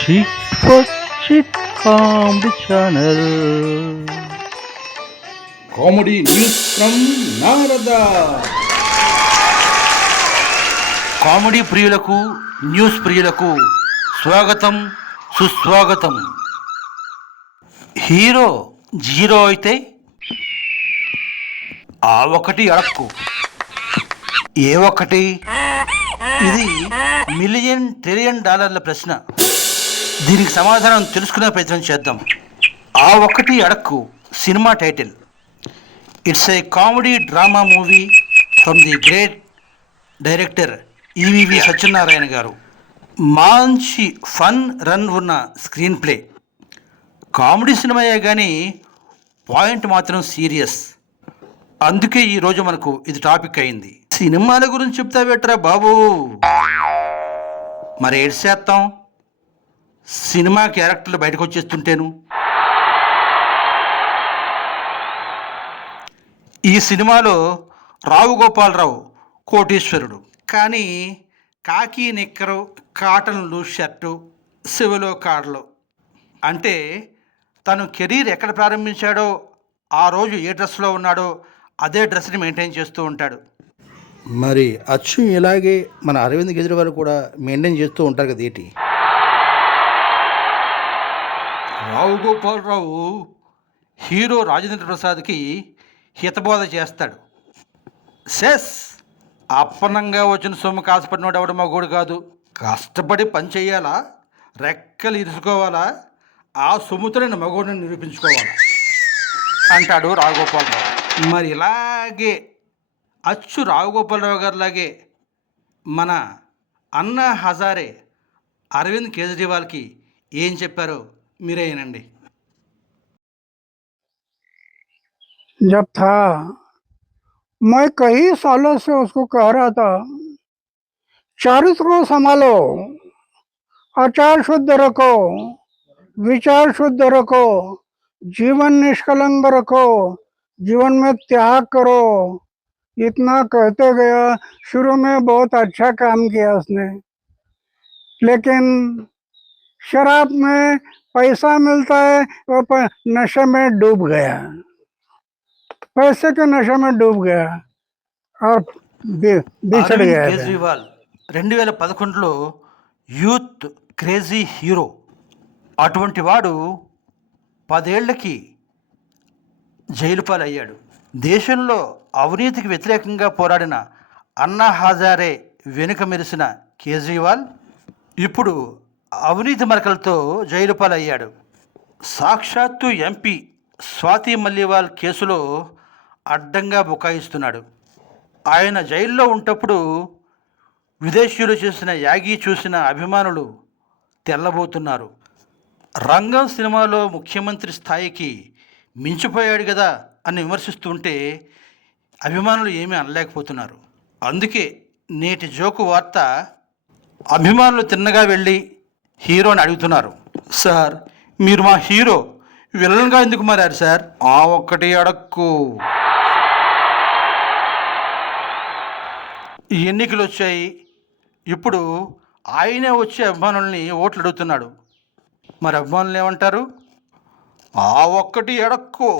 Chit for Chit Comedy Channel. Comedy news from Narada. Comedy ప్రియులకు news ప్రియులకు స్వాగతం సుస్వాగతం. హీరో జీరో అయితే ఆ ఒకటి అడక్కు. ఏ ఒక్కటి? ఇది మిలియన్ ట్రిలియన్ డాలర్ల ప్రశ్న. దీనికి సమాధానం తెలుసుకునే ప్రయత్నం చేద్దాం. Aa Okkati Adakku cinema title. It's a comedy drama movie from the great director EVV Satyanarayana garu. మంచి ఫన్ రన్ ఉన్న స్క్రీన్ ప్లే. కామెడీ సినిమాయే కానీ పాయింట్ మాత్రం సీరియస్. అందుకే ఈరోజు మనకు ఇది టాపిక్ అయింది. సినిమాల గురించి చెప్తావేట్రా బాబు, మరి ఏడు చేస్తాం? సినిమా క్యారెక్టర్లు బయటకు వచ్చేస్తుంటేను. ఈ సినిమాలో రావు గోపాలరావు కోటీశ్వరుడు, కానీ కాకి నిక్కరు, కాటన్ లూజ్ షర్టు, శివలో కాడలు. అంటే తను కెరీర్ ఎక్కడ ప్రారంభించాడో, ఆ రోజు ఏ డ్రెస్లో ఉన్నాడో అదే డ్రెస్ని మెయింటైన్ చేస్తూ ఉంటాడు. మరి అచ్చు ఇలాగే మన అరవింద్ కేజ్రీవాల్ కూడా మెయింటైన్ చేస్తూ ఉంటారు కదా ఏంటి? రావు గోపాలరావు హీరో రాజేంద్ర ప్రసాద్కి హితబోధ చేస్తాడు. సెస్ అప్పనంగా వచ్చిన సొమ్ము కాసుపడినోడు ఎవడ మగోడు కాదు. కష్టపడి పని చేయాలా, రెక్కలు ఇరుసుకోవాలా, ఆ సొమ్ముతో మగోడిని నిరూపించుకోవాలా అంటాడు రావు గోపాలరావు. మరి ఇలాగే అచ్చు రావు గోపాలరావు గారిలాగే మన అన్నా హజారే అరవింద్ కేజ్రీవాల్కి ఏం చెప్పారో మీరే వినండి. जब था मैं कई सालों से उसको कह रहा था, चरित्र को संभालो, आचार शुद्ध रखो, विचार शुद्ध रखो, जीवन निष्कलंक रखो, जीवन में त्याग करो. इतना कहते गया. शुरू में बहुत अच्छा काम किया उसने, लेकिन शराब में पैसा मिलता है, वो नशे में डूब गया. पैसे के नशे में डूब गया और बिछड़ అరవింద్ गया. కేజ్రీవాల్ 2011లో యూత్ క్రేజీ హీరో. అటువంటి వాడు 10 ఏళ్లకి జైలు పాలయ్యాడు. దేశంలో అవినీతికి వ్యతిరేకంగా పోరాడిన అన్నా హజారే వెనుక మెరిసిన కేజ్రీవాల్ ఇప్పుడు అవినీతి మరకలతో జైలు పాలయ్యాడు. సాక్షాత్తు ఎంపీ స్వాతి మల్లివాల్ కేసులో అడ్డంగా బుకాయిస్తున్నాడు. ఆయన జైల్లో ఉంటప్పుడు విదేశీయులు చేసిన యాగి చూసిన అభిమానులు తెల్లబోతున్నారు. రంగం సినిమాలో ముఖ్యమంత్రి స్థాయికి మించిపోయాడు కదా అని విమర్శిస్తుంటే అభిమానులు ఏమీ అనలేకపోతున్నారు. అందుకే నేటి జోకు వార్త, అభిమానులు తిన్నగా వెళ్ళి హీరోని అడుగుతున్నారు, సార్ మీరు మా హీరో విలన్గా ఎందుకు మారారు సార్? ఆ ఒక్కటి అడక్కు. ఎన్నికలు వచ్చాయి, ఇప్పుడు ఆయనే వచ్చే అభిమానుల్ని ఓట్లు అడుగుతున్నాడు. మరి అభిమానులు ఏమంటారు? ఆ ఒక్కటి అడక్కు.